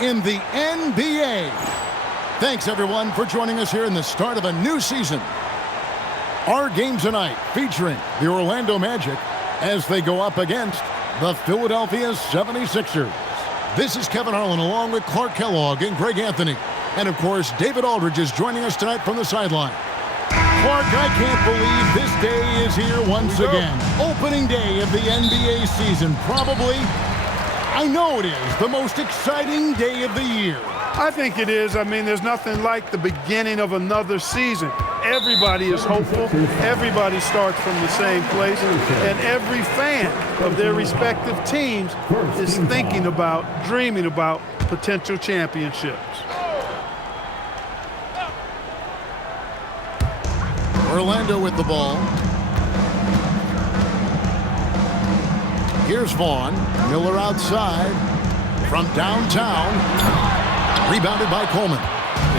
in the NBA. Thanks, everyone, for joining us here in the start of a new season. Our game tonight featuring the Orlando Magic as they go up against the Philadelphia 76ers. This is Kevin Harlan along with Clark Kellogg and Greg Anthony. And, of course, David Aldridge is joining us tonight from the sideline. Clark, I can't believe this day is here once again. Opening day of the NBA season. Probably, I know it is, the most exciting day of the year. I think it is. I mean, there's nothing like the beginning of another season. Everybody is hopeful. Everybody starts from the same place. And every fan of their respective teams is thinking about, dreaming about potential championships. Orlando with the ball. Here's Vaughn. Miller outside from downtown. Rebounded by Coleman.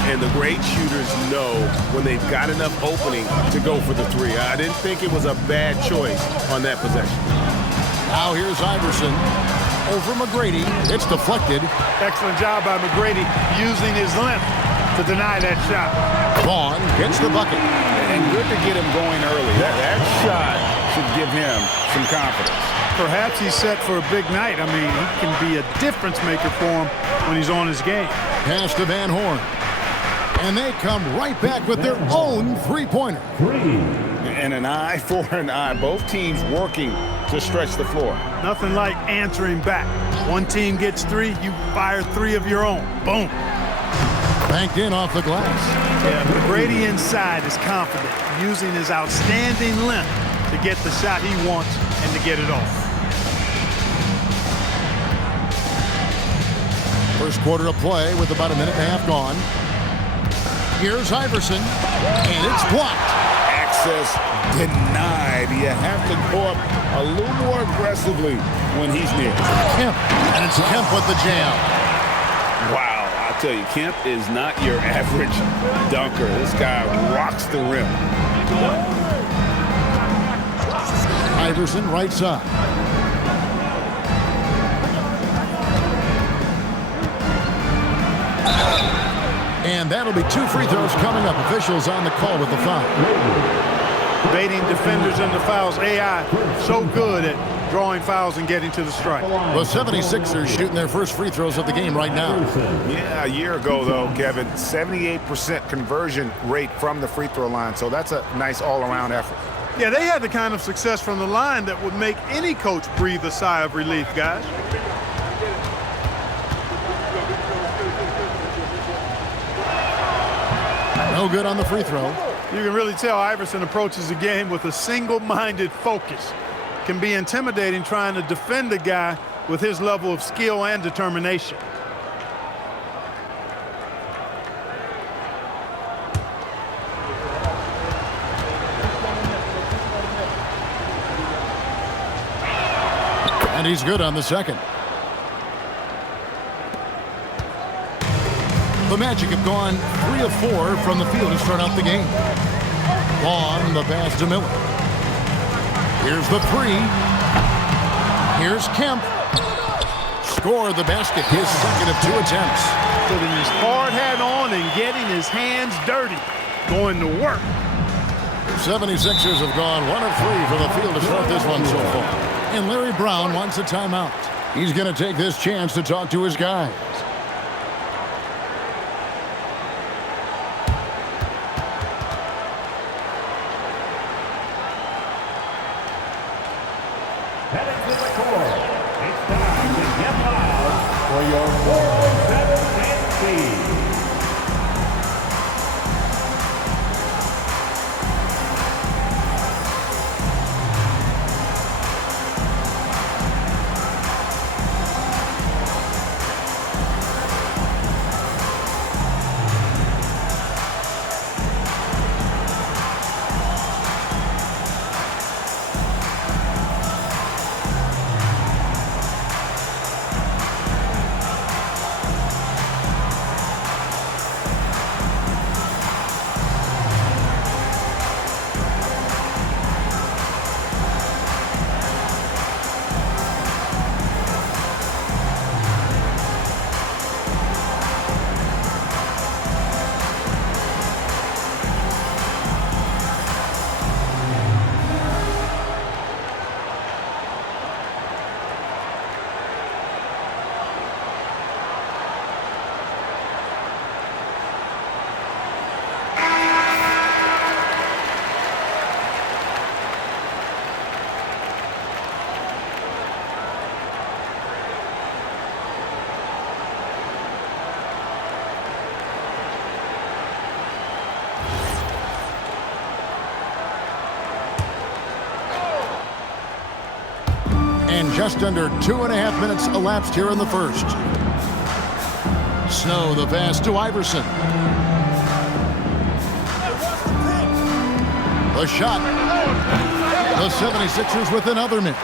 And the great shooters know when they've got enough opening to go for the three. I didn't think it was a bad choice on that possession. Now here's Iverson. Over McGrady. It's deflected. Excellent job by McGrady using his length to deny that shot. Vaughn gets the bucket. And good to get him going early. That shot should give him some confidence. Perhaps he's set for a big night. I mean, he can be a difference maker for him when he's on his game. Pass to Van Horn. And they come right back with their own three-pointer. And an eye for an eye. Both teams working to stretch the floor. Nothing like answering back. One team gets three, you fire three of your own. Boom. Banked in off the glass. Yeah, McGrady inside is confident, using his outstanding length to get the shot he wants and to get it off. First quarter of play with about a minute and a half gone. Here's Iverson, and it's blocked. Access denied. You have to go up a little more aggressively when he's near. Kemp, and it's Kemp with the jam. Wow. I tell you, Kemp is not your average dunker. This guy rocks the rim. Iverson right side. And that'll be two free throws coming up. Officials on the call with the foul. Baiting defenders into fouls. AI so good at drawing fouls and getting to the strike. The 76ers shooting their first free throws of the game right now. Yeah, a year ago, though, Kevin, 78% conversion rate from the free throw line. So that's a nice all-around effort. Yeah, they had the kind of success from the line that would make any coach breathe a sigh of relief, guys. No good on the free throw. You can really tell Iverson approaches the game with a single-minded focus. Can be intimidating trying to defend a guy with his level of skill and determination. And he's good on the second. The Magic have gone 3 of 4 from the field to start out the game. Vaughn, the pass to Miller. Here's the three. Here's Kemp. Score the basket, his second of 2 attempts. Putting his hard hat on and getting his hands dirty. Going to work. 76ers have gone 1 of 3 from the field to start this one so far. And Larry Brown wants a timeout. He's going to take this chance to talk to his guys. Heading to the court, it's time to get loud for your 407 MC. Just under 2.5 minutes elapsed here in the first. Snow, the pass to Iverson. The shot. The 76ers with another miss.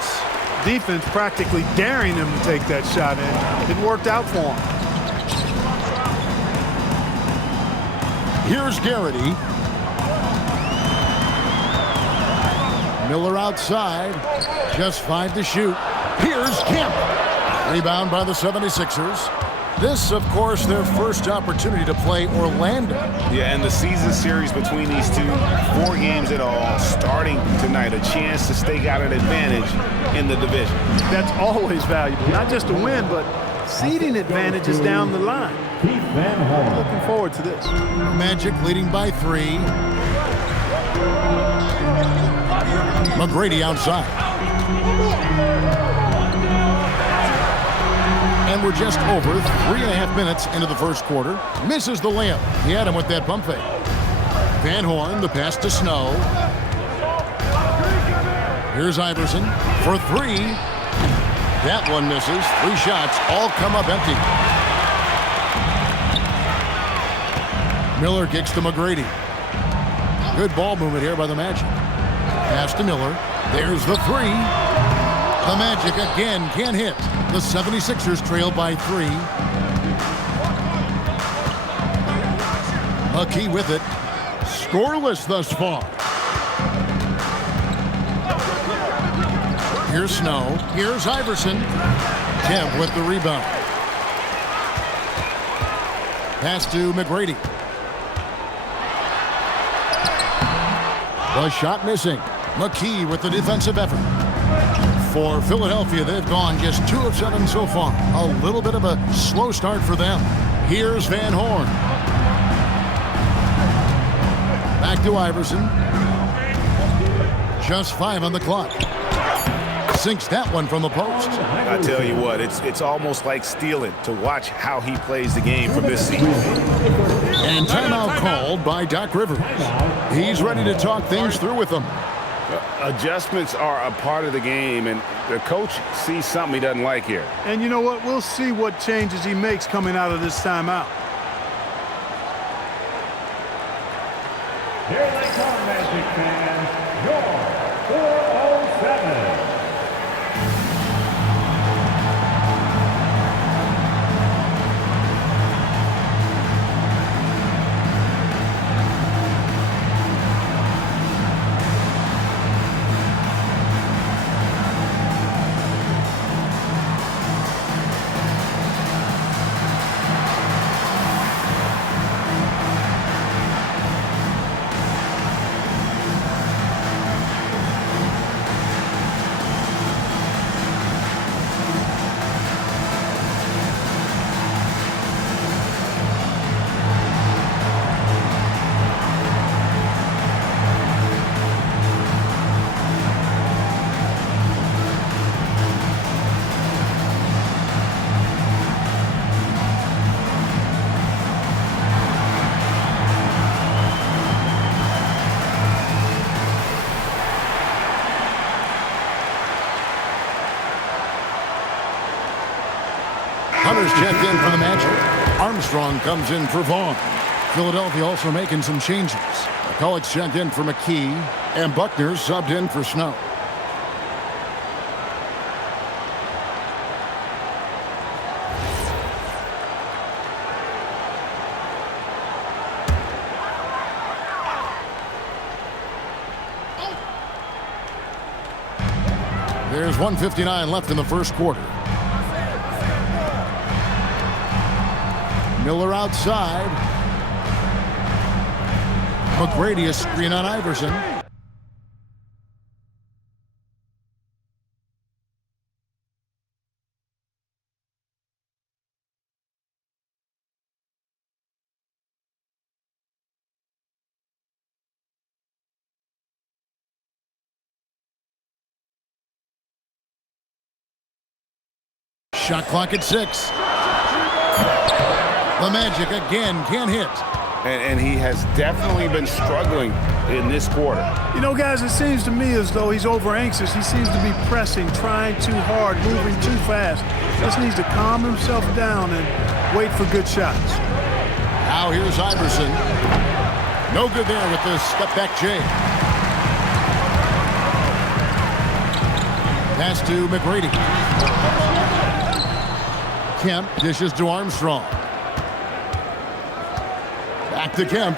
Defense practically daring him to take that shot in. It worked out for him. Here's Garrity. Miller outside. Just 5 to shoot. Here's Kemp. Rebound by the 76ers. This, of course, their first opportunity to play Orlando. Yeah, and the season series between these two, 4 games in all, starting tonight. A chance to stake out an advantage in the division. That's always valuable. Not just a win, but seeding advantages down the line. Looking forward to this. Magic leading by 3. McGrady outside. And we're just over 3.5 minutes into the first quarter. Misses the layup. He had him with that pump fake. Van Horn, the pass to Snow. Here's Iverson for 3. That one misses. 3 shots all come up empty. Miller kicks to McGrady. Good ball movement here by the Magic. Pass to Miller. There's the 3. The Magic again can't hit. The 76ers trail by 3. McKee with it. Scoreless thus far. Here's Snow. Here's Iverson. Kemp with the rebound. Pass to McGrady. The shot missing. McKee with the defensive effort. For Philadelphia, they've gone just 2 of 7 so far. A little bit of a slow start for them. Here's Van Horn. Back to Iverson. Just 5 on the clock. Sinks that one from the post. I tell you what, it's almost like stealing to watch how he plays the game from this season. And timeout called by Doc Rivers. He's ready to talk things through with them. Adjustments are a part of the game, and the coach sees something he doesn't like here. And you know what? We'll see what changes he makes coming out of this timeout. Here they come, Magic fans. Your 407. Hunter's checked in for the Magic. Armstrong comes in for Vaughn. Philadelphia also making some changes. McCulloch's checked in for McKee, and Buckner's subbed in for Snow. There's 1:59 left in the first quarter. Miller outside. McGrady a screen on Iverson. Shot clock at 6. The Magic again can't hit. And he has definitely been struggling in this quarter. You know, guys, it seems to me as though he's over anxious. He seems to be pressing, trying too hard, moving too fast. Just needs to calm himself down and wait for good shots. Now here's Iverson. No good there with the step-back J. Pass to McGrady. Kemp dishes to Armstrong. Back to Kemp.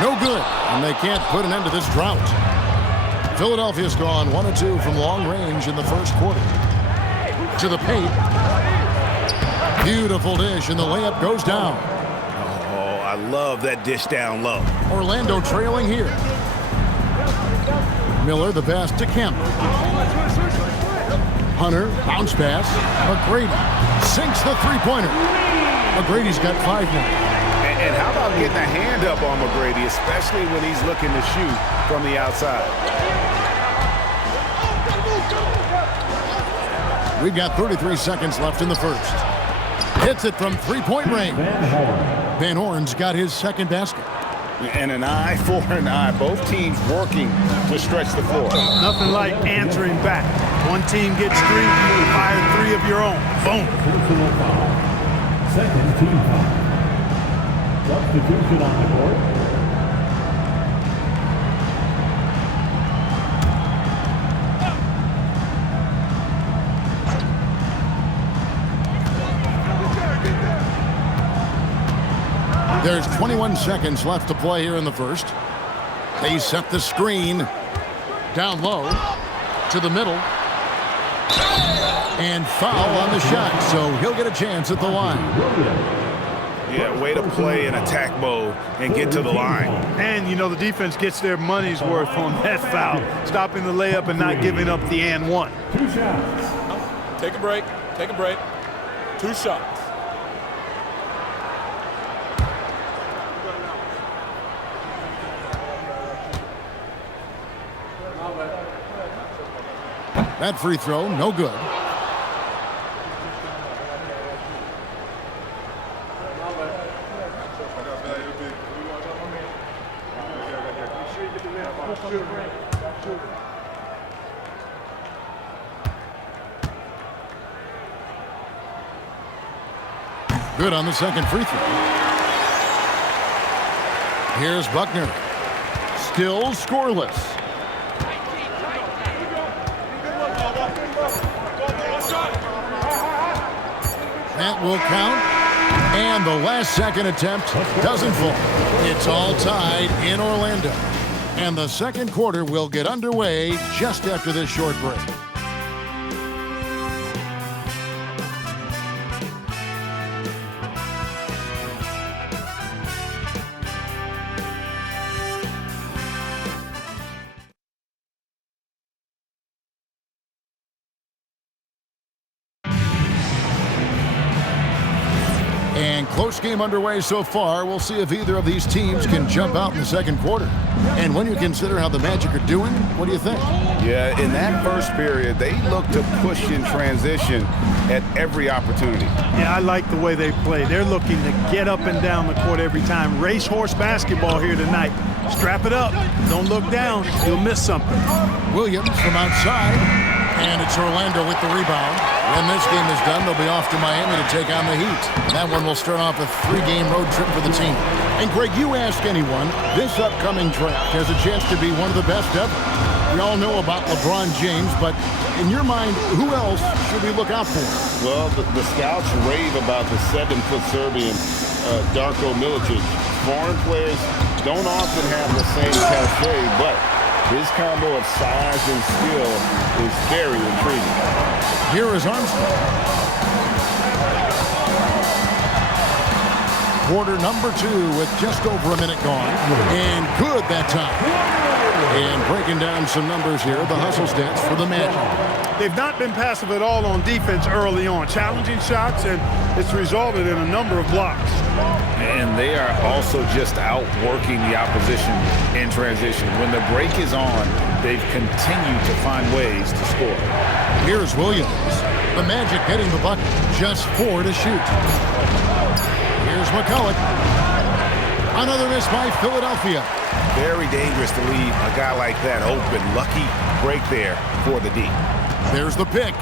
No good, and they can't put an end to this drought. Philadelphia's gone 1-2 from long range in the first quarter. To the paint. Beautiful dish, and the layup goes down. Oh, I love that dish down low. Orlando trailing here. Miller the pass to Kemp. Hunter, bounce pass. McGrady sinks the three-pointer. McGrady's got 5 now. And how about getting a hand up on McGrady, especially when he's looking to shoot from the outside? We've got 33 seconds left in the first. Hits it from three-point range. Van Horn's got his second basket. And an eye for an eye. Both teams working to stretch the floor. Nothing like answering back. One team gets 3, you fire 3 of your own. Boom. Personal foul. Second team foul. Substitution on the court. There's 21 seconds left to play here in the first. They set the screen down low to the middle. And foul on the shot, so he'll get a chance at the line. Yeah, way to play in attack mode and get to the line. And, you know, the defense gets their money's worth on that foul, stopping the layup and not giving up the and one. 2 shots. Take a break. Take a break. 2 shots. That free throw, no good. Good on the second free throw. Here's Buckner. Still scoreless. That will count. And the last second attempt doesn't fall. It's all tied in Orlando. And the second quarter will get underway just after this short break. And close game underway so far. We'll see if either of these teams can jump out in the second quarter. And when you consider how the Magic are doing, what do you think? Yeah, in that first period, they looked to push in transition at every opportunity. Yeah, I like the way they play. They're looking to get up and down the court every time. Racehorse basketball here tonight. Strap it up. Don't look down. You'll miss something. Williams from outside. And it's Orlando with the rebound. When this game is done, they'll be off to Miami to take on the Heat. And that one will start off a 3-game road trip for the team. And Greg, you ask anyone, this upcoming draft has a chance to be one of the best ever. We all know about LeBron James, but in your mind, who else should we look out for? Well, the scouts rave about the 7-foot Serbian, Darko Milicic. Foreign players don't often have the same cachet, but his combo of size and skill is very intriguing. Here is Armstrong. Quarter number 2 with just over a minute gone. And good that time. And breaking down some numbers here, the hustle stats for the Magic. They've not been passive at all on defense early on. Challenging shots, and it's resulted in a number of blocks. And they are also just outworking the opposition in transition. When the break is on, they've continued to find ways to score. Here's Williams. The Magic getting the bucket. Just 4 to shoot. Here's McCulloch. Another miss by Philadelphia. Very dangerous to leave a guy like that open. Lucky break there for the D. There's the pick.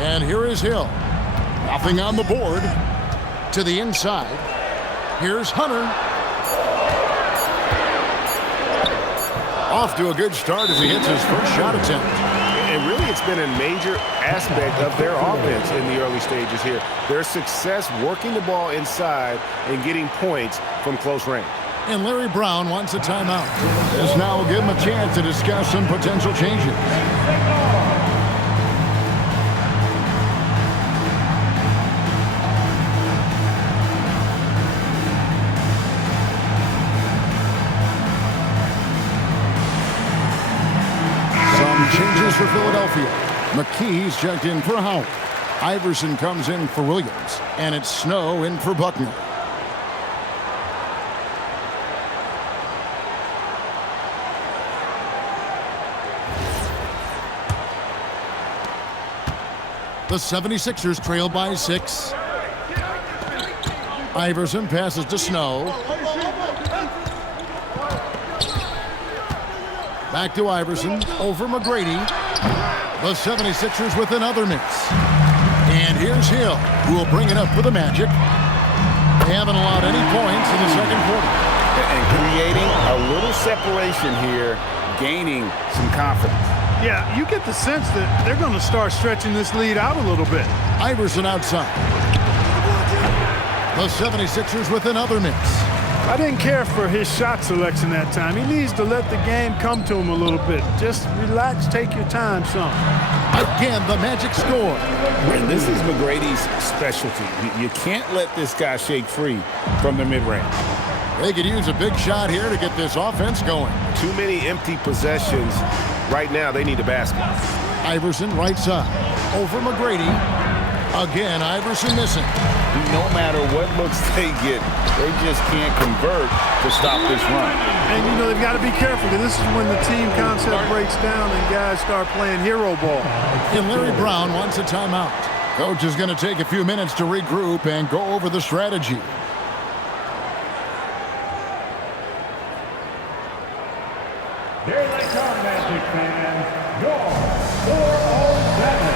And here is Hill. Nothing on the board. To the inside. Here's Hunter. Off to a good start as he hits his first shot attempt. And really, it's been a major aspect of their offense in the early stages here. Their success working the ball inside and getting points from close range. And Larry Brown wants a timeout. This now will give him a chance to discuss some potential changes. Changes for Philadelphia. McKee's checked in for Howard. Iverson comes in for Williams. And it's Snow in for Buckner. The 76ers trail by 6. Iverson passes to Snow. Back to Iverson, over McGrady. The 76ers with another miss. And here's Hill, who will bring it up for the Magic. They haven't allowed any points in the second quarter. And creating a little separation here, gaining some confidence. Yeah, you get the sense that they're going to start stretching this lead out a little bit. Iverson outside. The 76ers with another miss. I didn't care for his shot selection that time. He needs to let the game come to him a little bit. Just relax, take your time some. Again, the Magic score. And this is McGrady's specialty. You can't let this guy shake free from the mid-range. They could use a big shot here to get this offense going. Too many empty possessions. Right now, they need a basket. Iverson right side. Over McGrady. Again, Iverson missing. No matter what looks they get, they just can't convert to stop this run. And, you know, they've got to be careful because this is when the team concept breaks down and guys start playing hero ball. And Larry Brown wants a timeout. Coach is going to take a few minutes to regroup and go over the strategy. Here they come, Magic fans. Your 407.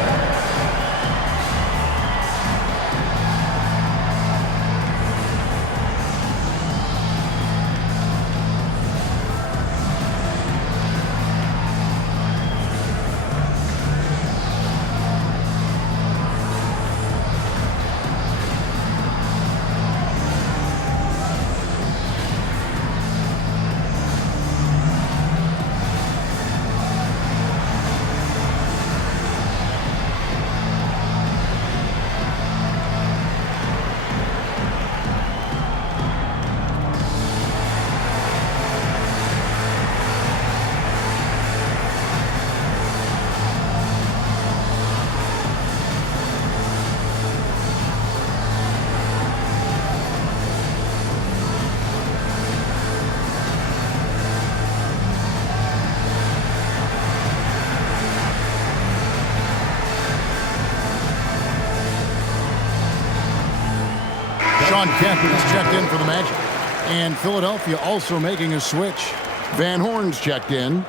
Sean Kemp is checked in for the Magic. And Philadelphia also making a switch. Van Horn's checked in.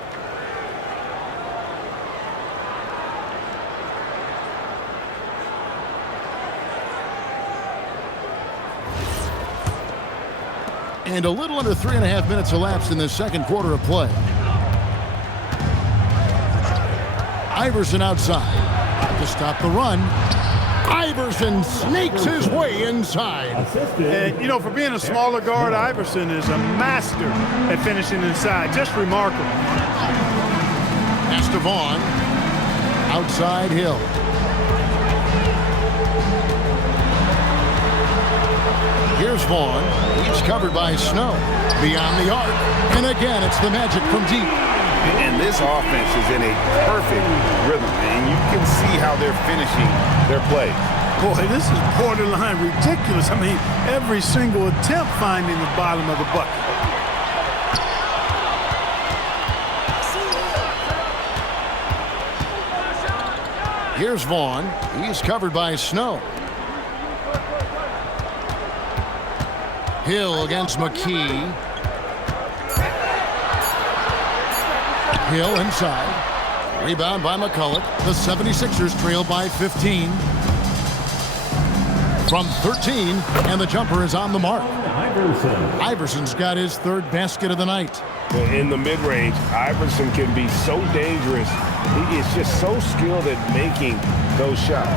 And a little under 3.5 minutes elapsed in the second quarter of play. Iverson outside to stop the run. Iverson sneaks his way inside. And, you know, for being a smaller guard, Iverson is a master at finishing inside. Just remarkable. Pass to Vaughn. Outside Hill. Here's Vaughn. He's covered by Snow. Beyond the arc. And again, it's the Magic from deep. And this offense is in a perfect rhythm, and you can see how they're finishing their play. Boy, this is borderline ridiculous. I mean, every single attempt finding the bottom of the bucket. Here's Vaughn. He's covered by Snow. Hill against McKee. Hill inside. Rebound by McCulloch. The 76ers trail by 15. From 13, and the jumper is on the mark. Iverson's got his third basket of the night. In the mid-range, Iverson can be so dangerous. He is just so skilled at making those shots.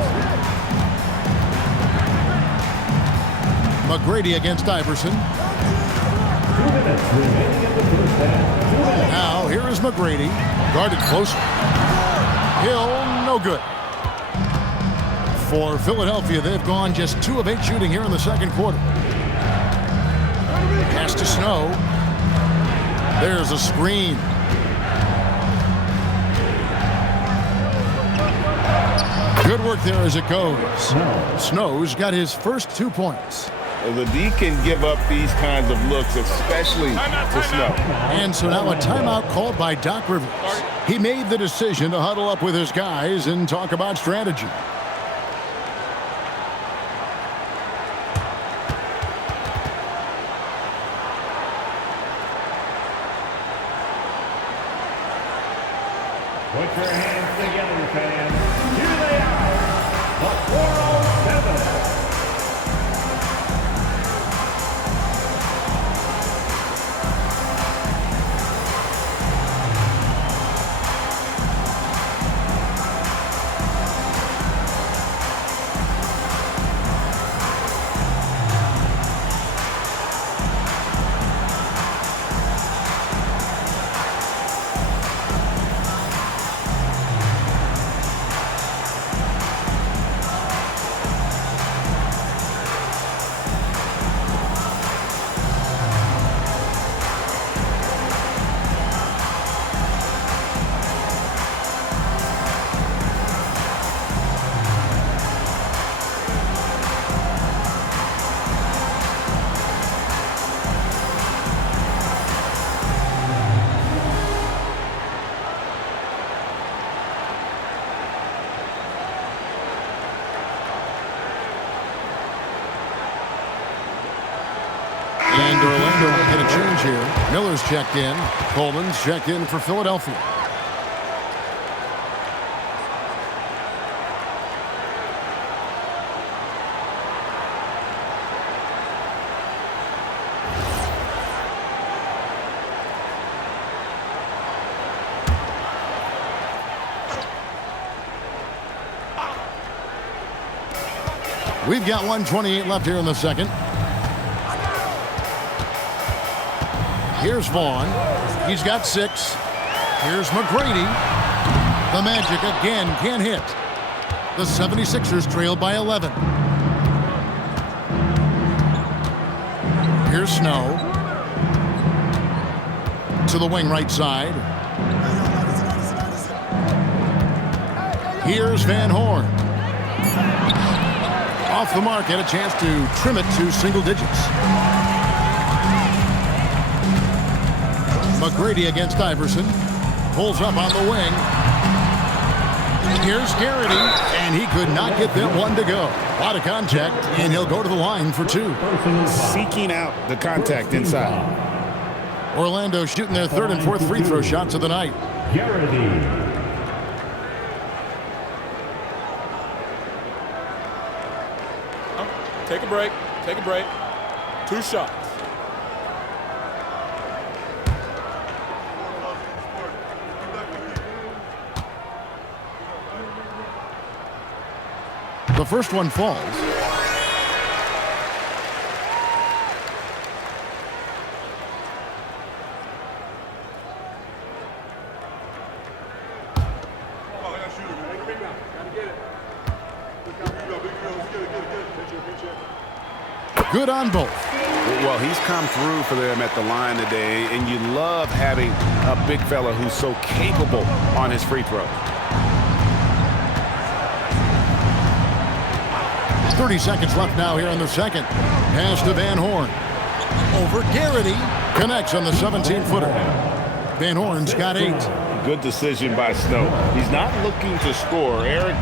McGrady against Iverson. Now, here is McGrady. Guarded closer. Hill, no good. For Philadelphia, they've gone just 2 of 8 shooting here in the second quarter. Pass to Snow. There's a screen. Good work there as it goes. Snow's got his first 2 points. The D can give up these kinds of looks, especially to Snow. And so now a timeout called by Doc Rivers. He made the decision to huddle up with his guys and talk about strategy. Put your hands together, fans. Here they are, the 407. And Orlando will get a change here. Miller's checked in. Coleman's checked in for Philadelphia. We've got 1:28 left here in the second. Here's Vaughn. He's got 6. Here's McGrady. The Magic again can't hit. The 76ers trail by 11. Here's Snow. To the wing right side. Here's Van Horn. Off the mark, had a chance to trim it to single digits. McGrady against Iverson. Pulls up on the wing. Here's Garrity, and he could not get that one to go. A lot of contact, and he'll go to the line for 2. Seeking out the contact inside. Orlando shooting their 3rd and 4th free throw shots of the night. Garrity. Take a break. Take a break. 2 shots. The first one falls. Good on both. Well, he's come through for them at the line today, and you love having a big fella who's so capable on his free throw. 30 seconds left now here in the second. Pass to Van Horn. Over Garrity. Connects on the 17-footer. Van Horn's got 8. Good decision by Snow. He's not looking to score. Eric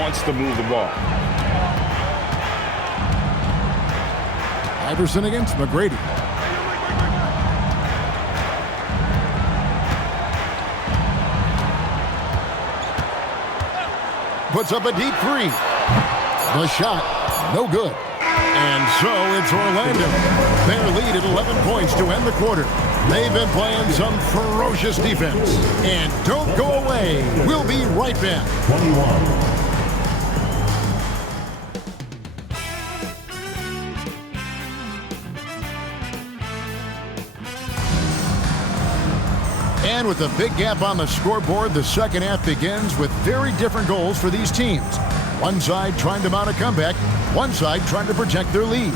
wants to move the ball. Iverson against McGrady. Puts up a deep three. The shot, no good. And so it's Orlando. Their lead at 11 points to end the quarter. They've been playing some ferocious defense. And don't go away. We'll be right back. 21. And with a big gap on the scoreboard, the second half begins with very different goals for these teams. One side trying to mount a comeback, one side trying to protect their lead.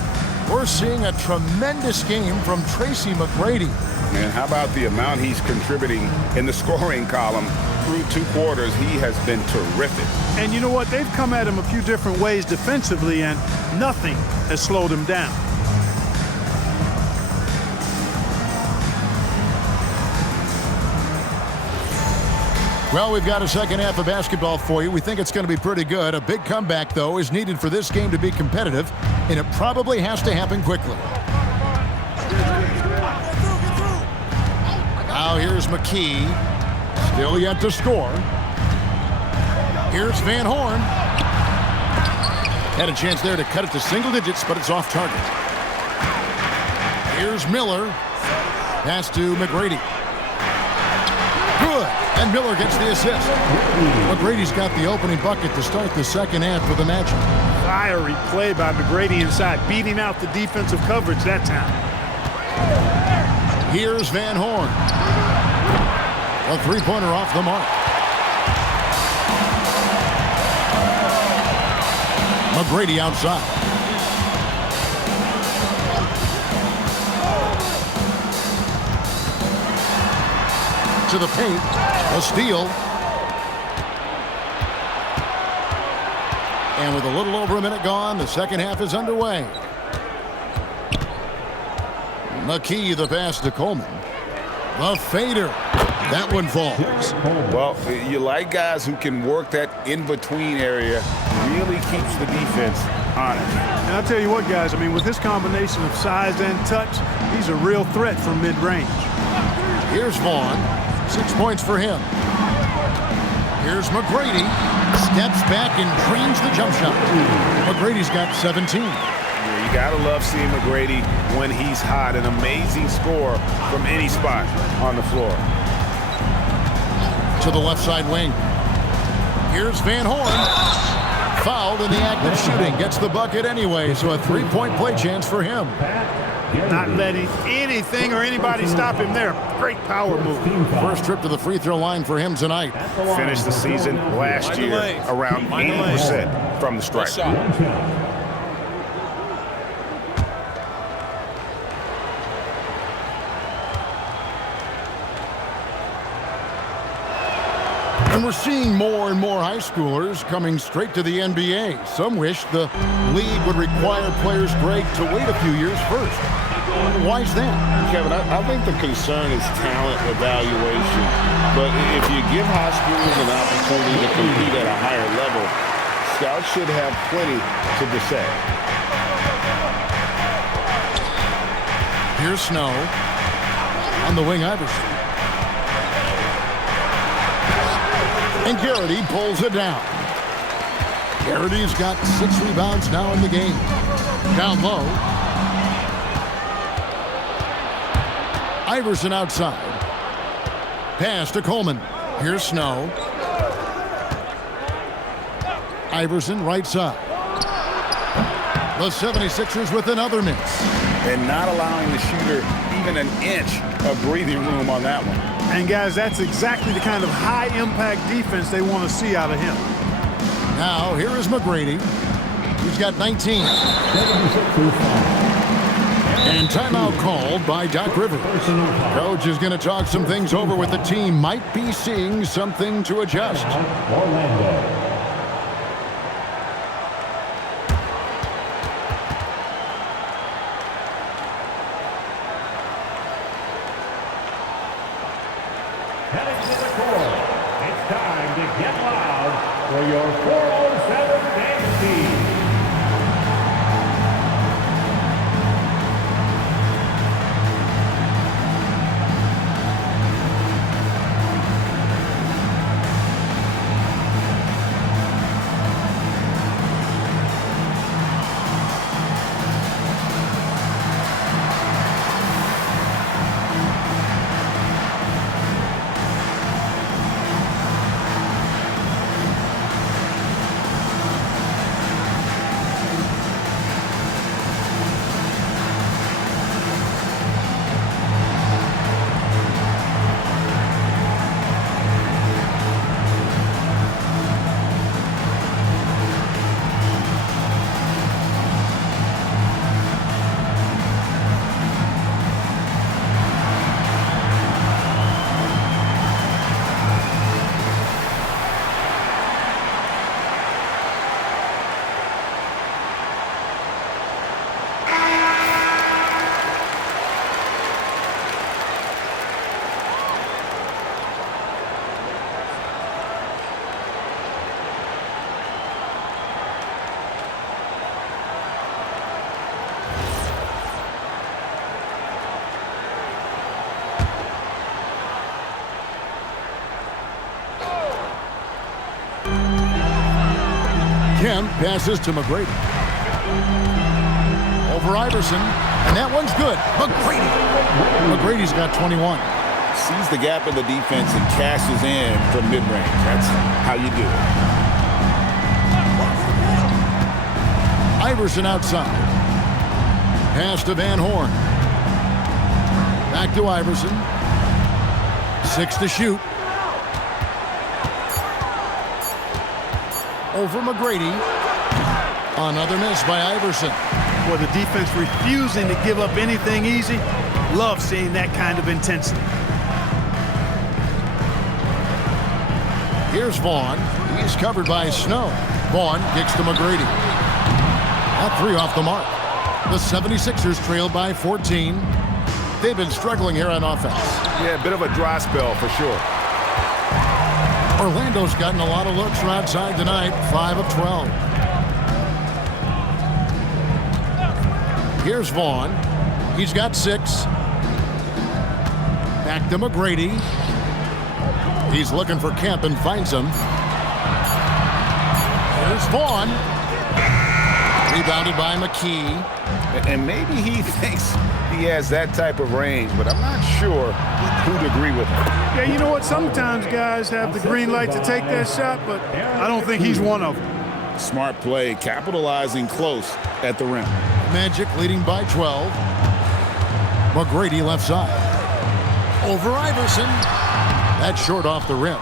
We're seeing a tremendous game from Tracy McGrady. And how about the amount he's contributing in the scoring column through 2 quarters? He has been terrific. And you know what? They've come at him a few different ways defensively, and nothing has slowed him down. Well, we've got a second half of basketball for you. We think it's going to be pretty good. A big comeback, though, is needed for this game to be competitive, and it probably has to happen quickly. Now here's McKee. Still yet to score. Here's Van Horn. Had a chance there to cut it to single digits, but it's off target. Here's Miller. Pass to McGrady. Good. And Miller gets the assist. McGrady's got the opening bucket to start the second half for the Magic. Fiery play by McGrady inside, beating out the defensive coverage that time. Here's Van Horn. A three-pointer off the mark. McGrady outside. To the paint. A steal. And with a little over a minute gone, the second half is underway. McKee, the pass to Coleman. The fader. That one falls. Well, you like guys who can work that in-between area, really keeps the defense honest. And I'll tell you what, guys, I mean, with this combination of size and touch, he's a real threat from mid-range. Here's Vaughn. 6 points for him. Here's McGrady. Steps back and drains the jump shot. McGrady's got 17. Yeah, you gotta love seeing McGrady when he's hot. An amazing score from any spot on the floor. To the left side wing. Here's Van Horn. Fouled in the act of shooting. Gets the bucket anyway, so a three-point play chance for him. Not letting anything or anybody stop him there. Great power move. First trip to the free throw line for him tonight. Finished the season last year around 80% from the stripe. And we're seeing more and more high schoolers coming straight to the NBA. Some wish the league would require players, Greg, to wait a few years first. Why is that? Kevin, I think the concern is talent evaluation. But if you give high schoolers an opportunity to compete at a higher level, scouts should have plenty to decide. Here's Snow. On the wing, Iverson. And Garrity pulls it down. Garrity's got 6 rebounds now in the game. Down low. Iverson outside. Pass to Coleman. Here's Snow. Iverson right side. The 76ers with another miss. And not allowing the shooter even an inch of breathing room on that one. And, guys, that's exactly the kind of high-impact defense they want to see out of him. Now, here is McGrady. He's got 19. And timeout called by Doc Rivers. Coach is going to talk some things over with the team. Might be seeing something to adjust. Orlando. Heading to the court, it's time to get loud for your 407 dance team. Kemp passes to McGrady. Over Iverson, and that one's good. McGrady's got 21. Sees the gap in the defense and cashes in from mid-range. That's how you do it. Iverson outside. Pass to Van Horn. Back to Iverson. 6 to shoot. Over McGrady. Another miss by Iverson. Well, the defense refusing to give up anything easy. Love seeing that kind of intensity. Here's Vaughn. He's covered by Snow. Vaughn kicks to McGrady. That 3 off the mark. The 76ers trailed by 14. They've been struggling here on offense. Yeah, a bit of a dry spell for sure. Orlando's gotten a lot of looks from outside tonight. 5 of 12. Here's Vaughn. He's got 6. Back to McGrady. He's looking for Kemp and finds him. Here's Vaughn. Rebounded by McKee. And maybe he thinks he has that type of range, but I'm not sure who'd agree with him. Yeah, you know what? Sometimes guys have the green light to take that shot, but I don't think he's one of them. Smart play, capitalizing close at the rim. Magic leading by 12. McGrady left side. Over Iverson. That's short off the rim.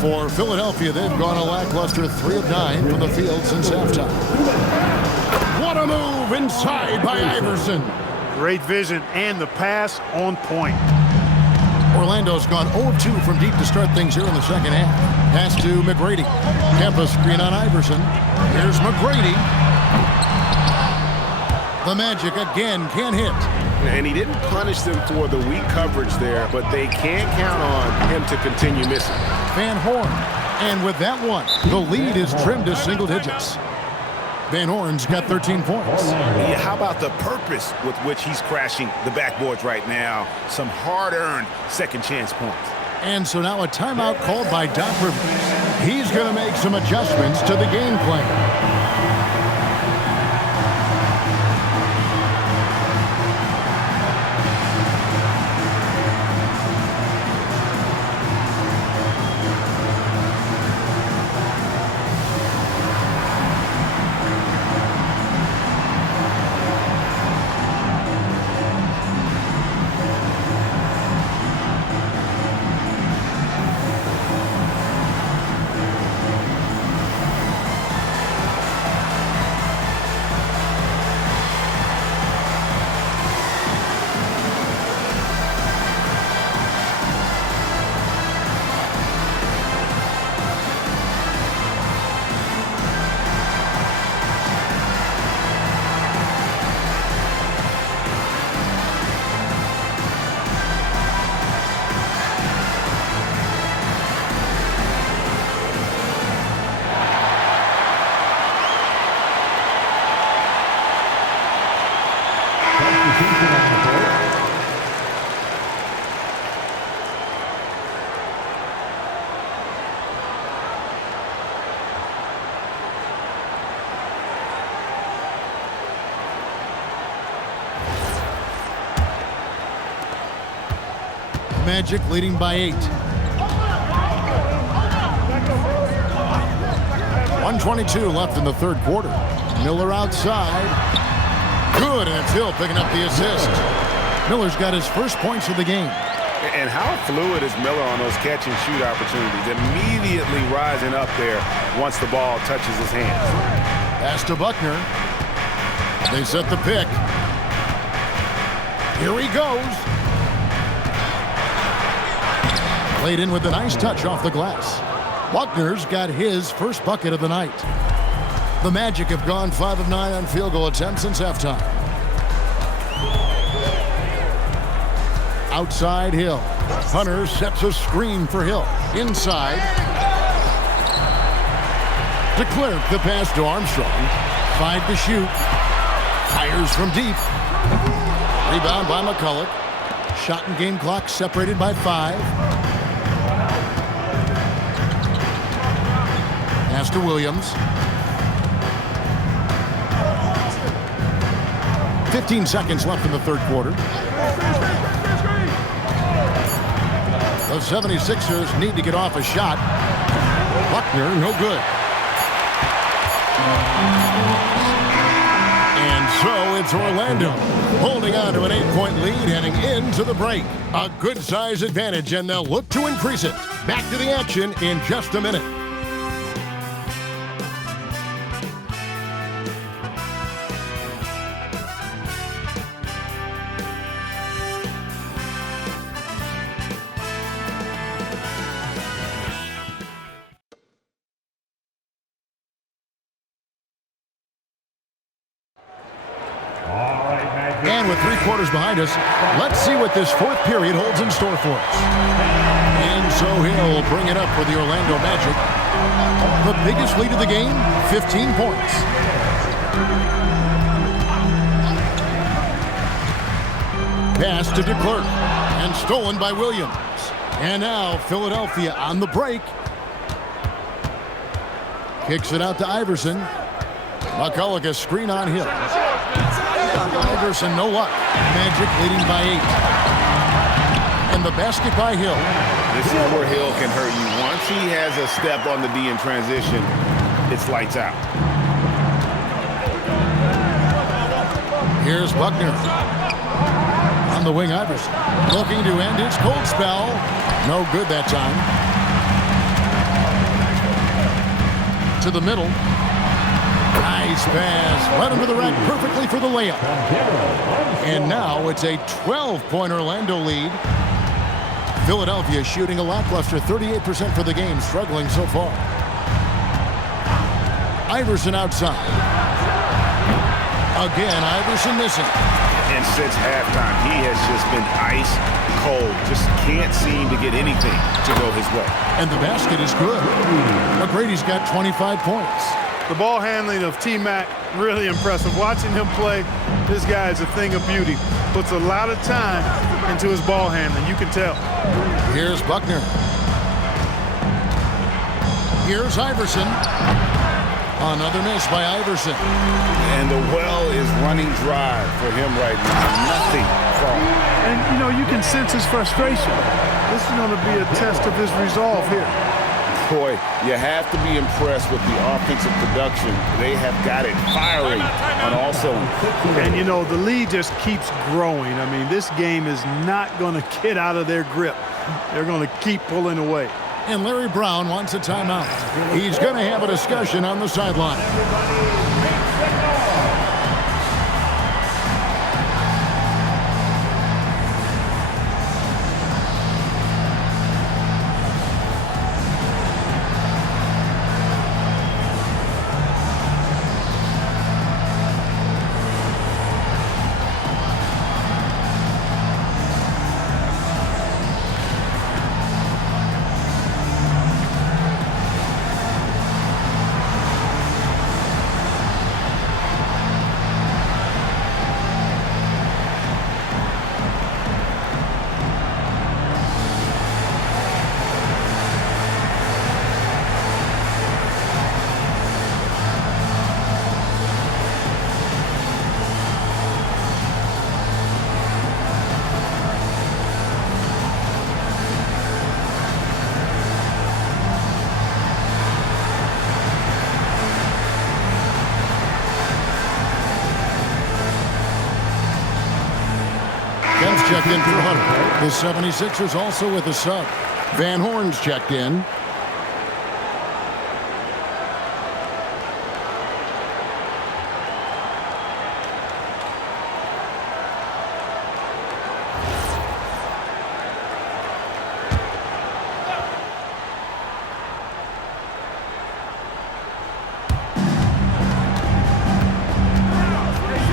For Philadelphia, they've gone a lackluster 3 of 9 from the field since halftime. What a move inside by Iverson. Great vision and the pass on point. Orlando's gone 0 of 2 from deep to start things here in the second half. Pass to McGrady. Kemp screen on Iverson. Here's McGrady. The Magic again can't hit. And he didn't punish them for the weak coverage there, but they can't count on him to continue missing. Van Horn. And with that one, the lead is trimmed to single digits. Van Horn's got 13 points. Yeah, how about the purpose with which he's crashing the backboards right now? Some hard-earned second chance points. And so now a timeout called by Doc Rivers. He's going to make some adjustments to the game plan. Magic leading by 8. 1:22 left in the third quarter. Miller outside. Good, and it's Hill picking up the assist. Miller's got his first points of the game. And how fluid is Miller on those catch-and-shoot opportunities? Immediately rising up there once the ball touches his hands. Pass to Buckner. They set the pick. Here he goes. Played in with a nice touch off the glass. Buckner's got his first bucket of the night. The Magic have gone 5 of 9 on field goal attempts since halftime. Outside Hill. Hunter sets a screen for Hill. Inside. DeClercq the pass to Armstrong. 5 to shoot. Fires from deep. Rebound by McCulloch. Shot and game clock separated by 5. Pass to Williams. 15 seconds left in the third quarter. The 76ers need to get off a shot. Buckner, no good. And so it's Orlando holding on to an 8-point lead heading into the break. A good size advantage, and they'll look to increase it. Back to the action in just a minute. And with 3 quarters behind us, let's see what this fourth period holds in store for us. And so he'll bring it up for the Orlando Magic. The biggest lead of the game, 15 points. Pass to DeClerc, and stolen by Williams. And now Philadelphia on the break. Kicks it out to Iverson. McCulloch, a screen on Hill. Iverson, no luck. Magic leading by 8. And the basket by Hill. This is where Hill can hurt you. Once he has a step on the D in transition, it's lights out. Here's Buckner. On the wing, Iverson. Looking to end his cold spell. No good that time. To the middle. Nice pass. Right under the rack perfectly for the layup. And now it's a 12-point Orlando lead. Philadelphia shooting a lackluster 38% for the game, struggling so far. Iverson outside. Again, Iverson missing. And since halftime, he has just been ice cold. Just can't seem to get anything to go his way. And the basket is good. McGrady's got 25 points. The ball handling of T-Mac, really impressive. Watching him play, this guy is a thing of beauty. Puts a lot of time into his ball handling, you can tell. Here's Buckner. Here's Iverson. Another miss by Iverson. And the well is running dry for him right now. Nothing falling. And, you know, you can sense his frustration. This is going to be a test of his resolve here. Boy, you have to be impressed with the offensive production. They have got it firing on all cylinders. And, you know, the lead just keeps growing. I mean, this game is not going to get out of their grip. They're going to keep pulling away. And Larry Brown wants a timeout. He's going to have a discussion on the sideline. Checked in for Hunter. The 76ers also with a sub. Van Horn's checked in.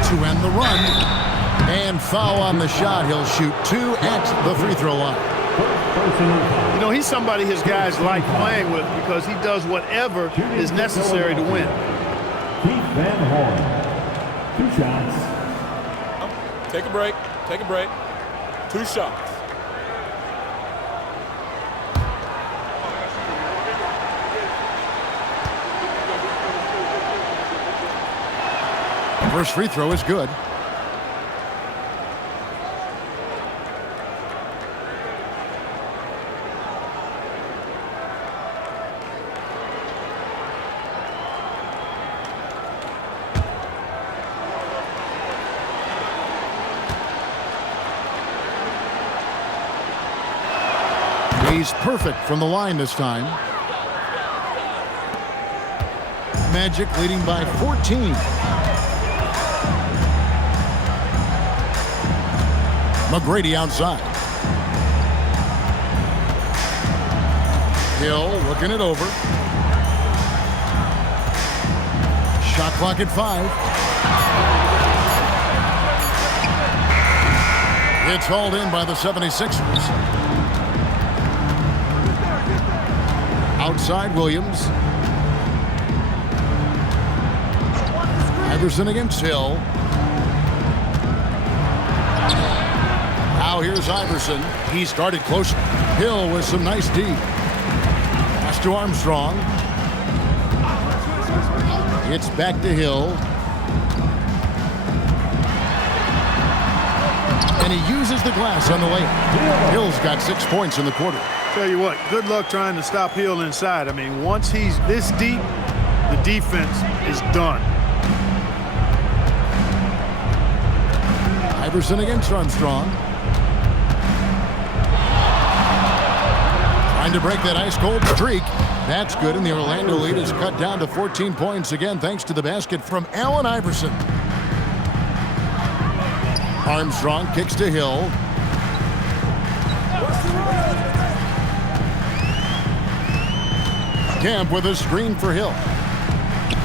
To end the run. And foul on the shot. He'll shoot 2 at the free throw line. You know, he's somebody his guys like playing with because he does whatever is necessary to win. Keith Van Horn. 2 shots. Take a break. Take a break. 2 shots. First free throw is good. He's perfect from the line this time. Magic leading by 14. McGrady outside. Hill looking it over. Shot clock at 5. It's hauled in by the 76ers. Outside Williams. Iverson against Hill. Now here's Iverson. He started close. Hill with some nice D. Pass to Armstrong. It's back to Hill. And he uses the glass on the layup. Hill's got 6 points in the quarter. Tell you what, good luck trying to stop Hill inside. I mean, once he's this deep, the defense is done. Iverson against Armstrong. Trying to break that ice-cold streak. That's good, and the Orlando lead is cut down to 14 points again thanks to the basket from Allen Iverson. Armstrong kicks to Hill. Camp with a screen for Hill.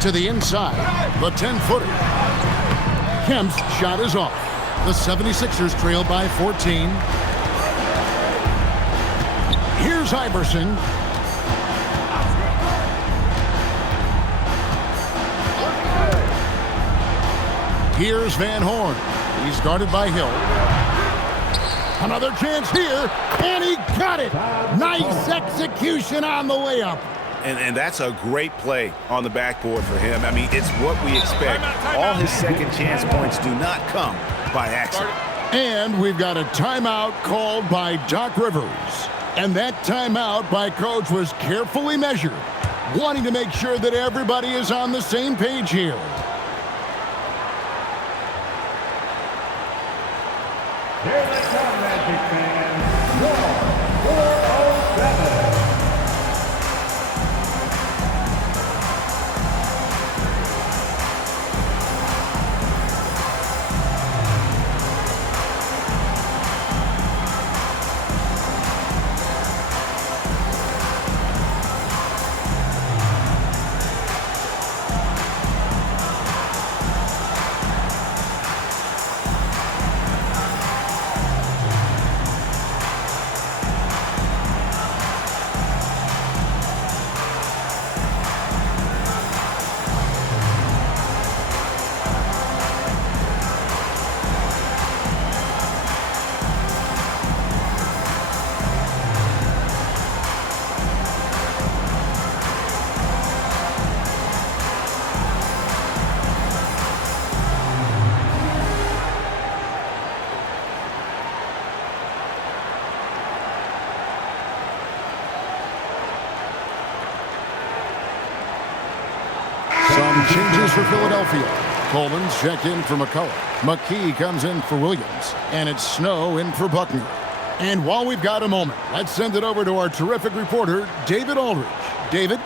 To the inside, the 10-footer. Kemp's shot is off. The 76ers trail by 14. Here's Iverson. Here's Van Horn. He's guarded by Hill. Another chance here, and he got it. Nice execution on the layup. And that's a great play on the backboard for him. I mean, it's what we expect. All his second chance points do not come by accident. And we've got a timeout called by Doc Rivers. And that timeout by Coach was carefully measured, wanting to make sure that everybody is on the same page here. Here they come, Magic fans. Score 407. Some changes for Philadelphia. Coleman's check in for McCullough. McKee comes in for Williams. And it's Snow in for Buckner. And while we've got a moment, let's send it over to our terrific reporter, David Aldridge. David?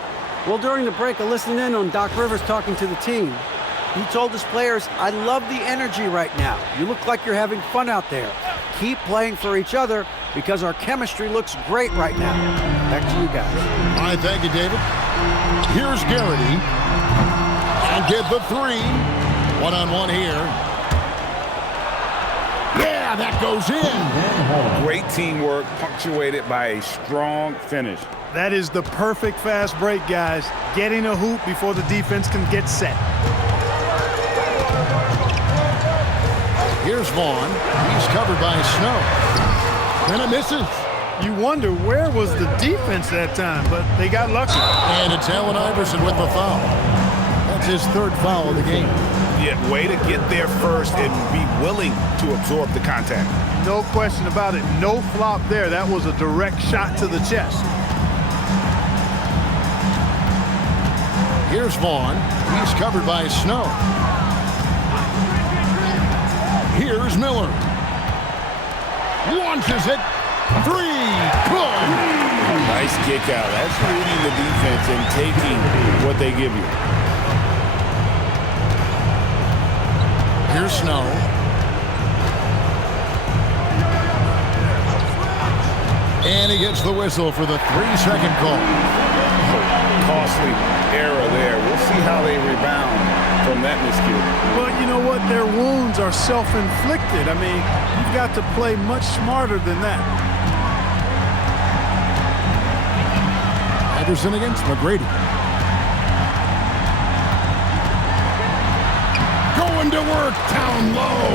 Well, during the break, I listened in on Doc Rivers talking to the team. He told his players, I love the energy right now. You look like you're having fun out there. Keep playing for each other because our chemistry looks great right now. Back to you guys. All right, thank you, David. Here's Garrity. And get the three. One-on-one here. Yeah, that goes in. Great teamwork punctuated by a strong finish. That is the perfect fast break, guys. Getting a hoop before the defense can get set. Here's Vaughn. He's covered by Snow. And it misses. You wonder where was the defense that time, but they got lucky. And it's Allen Iverson with the foul. That That's his third foul of the game. Yeah, way to get there first and be willing to absorb the contact. No question about it. No flop there. That was a direct shot to the chest. Here's Vaughn. He's covered by Snow. Here's Miller. Launches it. Three. Good. Nice kick out. That's reading the defense and taking what they give you. Here's Snow. And he gets the whistle for the 3-second call. Costly error there. We'll see how they rebound from that miscue. But you know what? Their wounds are self-inflicted. I mean, you've got to play much smarter than that. Iverson against McGrady. Going to work down low.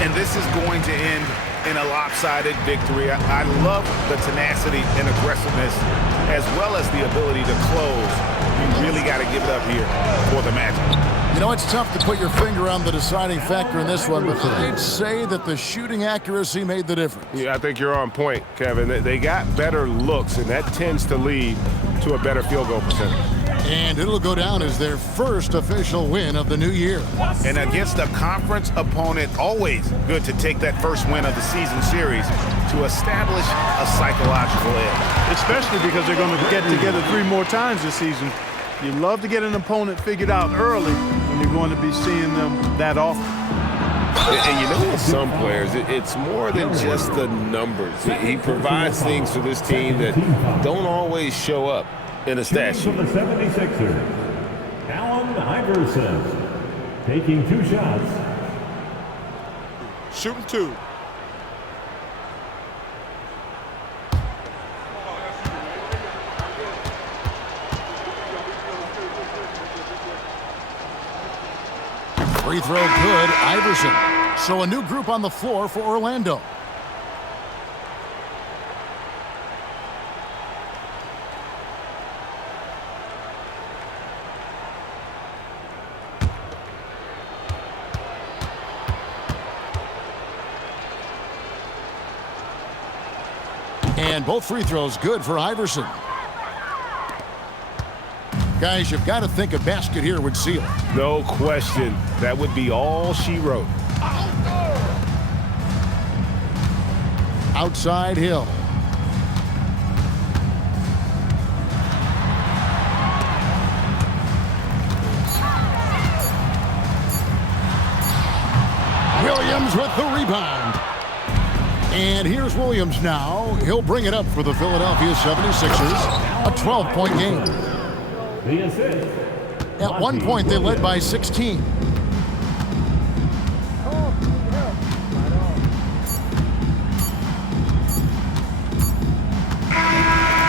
And this is going to end in a lopsided victory. I love the tenacity and aggressiveness as well as the ability to close. You really got to give it up here for the Magic. You know, it's tough to put your finger on the deciding factor in this one, but I'd say that the shooting accuracy made the difference. Yeah, I think you're on point, Kevin. They got better looks, and that tends to lead to a better field goal percentage. And it'll go down as their first official win of the new year. And against a conference opponent, always good to take that first win of the season series to establish a psychological edge. Especially because they're going to get together 3 more times this season. You love to get an opponent figured out early when you're going to be seeing them that often. And you know, with some players, it's more than just the numbers. He provides things for this team that don't always show up in a stat sheet. For the 76ers, Allen Iverson taking 2 shots. Shooting 2. Free throw good, Iverson. So a new group on the floor for Orlando. And both free throws good for Iverson. Guys, you've got to think a basket here would seal it. No question. That would be all she wrote. Outside Hill. Williams with the rebound. And here's Williams now. He'll bring it up for the Philadelphia 76ers. A 12-point game. The assist. At one point, they led by 16.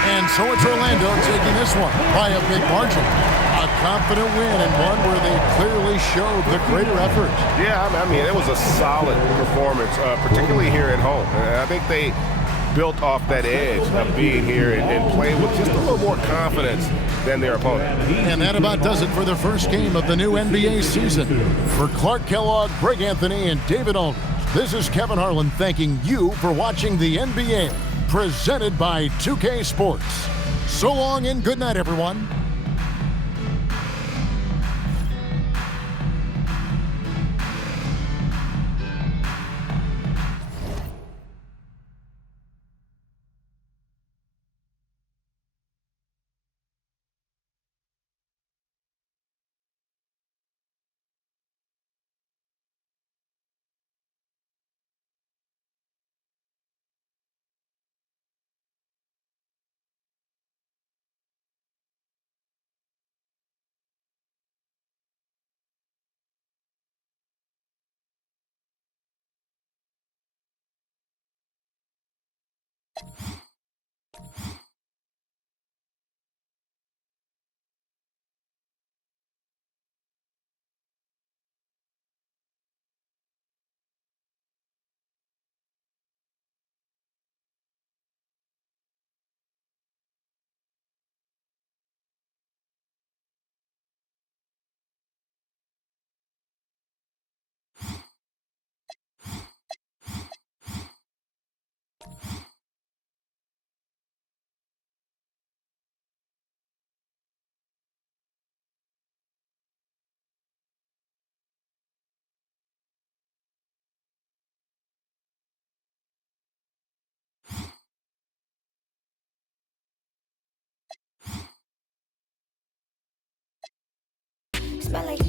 And so it's Orlando taking this one by a big margin. A confident win and one where they clearly showed the greater effort. Yeah, I mean, it was a solid performance, particularly here at home. I think they built off that edge of being here and playing with just a little more confidence than their opponent. And that about does it for the first game of the new NBA season. For Clark Kellogg, Greg Anthony, and David Aldridge, this is Kevin Harlan thanking you for watching the NBA, presented by 2K Sports. So long and good night, everyone. Smell like